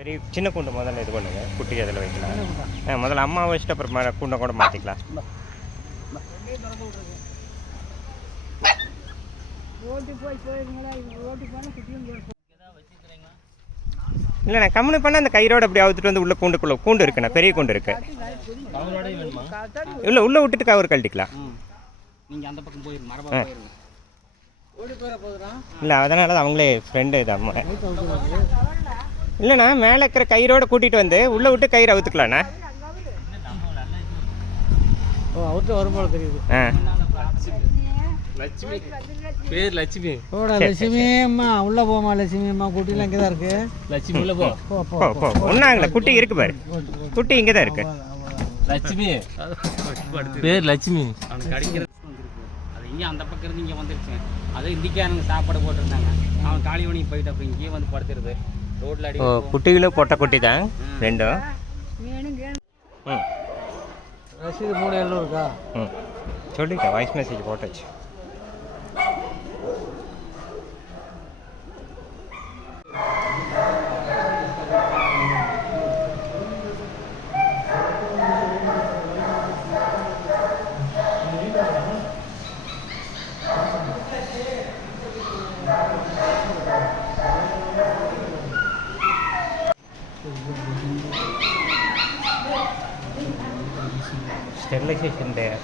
பெரிய சின்ன கூண்டு முதல்ல இது பண்ணுங்க, குட்டி அதில் வைக்கலாம். முதல்ல அம்மா வச்சுட்டு அப்புறம் கூண்டை கூட மாற்றிக்கலாம். இல்லைண்ணா கம்முனு பண்ணால் அந்த கயிறோடு அப்படி அவுத்துட்டு வந்து உள்ள கூண்டு இருக்குண்ணா, பெரிய கூண்டு இருக்கு. இல்லை உள்ளே விட்டுட்டு கவர் கழட்டிக்கலாம். இல்லை அதனால தான் அவங்களே ஃப்ரெண்டு இது அம்மா. இல்லைண்ணா மேலே இருக்கிற கயிறோடு கூட்டிகிட்டு வந்து உள்ளே விட்டு கயிறு அவுத்துக்கலாண்ணா. அவுத்து வரும்போது தெரியுது. லட்சுமி பேர் லட்சுமி. லட்சுமி அம்மா உள்ள போமா. லட்சுமி அம்மா குட்டிலாம் இங்கே தான் இருக்கு. லட்சுமி உள்ள போ. ஒன்றாங்களே குட்டி இருக்கு பாரு, குட்டி இங்கே தான் இருக்கு. லட்சுமி பேர் லட்சுமி. அவனுக்கு அடிக்கிறது அது இங்கே அந்த பக்கம் இருந்து இங்கே வந்துருச்சு. அது இந்திக்காரங்க சாப்பாடு போட்டிருந்தாங்க. அவன் காளிவணி போயிட்டு அப்போ இங்கேயே வந்து படுத்துருது ரோட்டில் அடி. குட்டிகளும் பொட்டை குட்டி தான் ரெண்டும். ரசீது 3700 இருக்கா? சொல்லிட்டேன், வாய்ஸ் மெசேஜ் போட்டாச்சு. स्टेरिलाइजेशन डे है।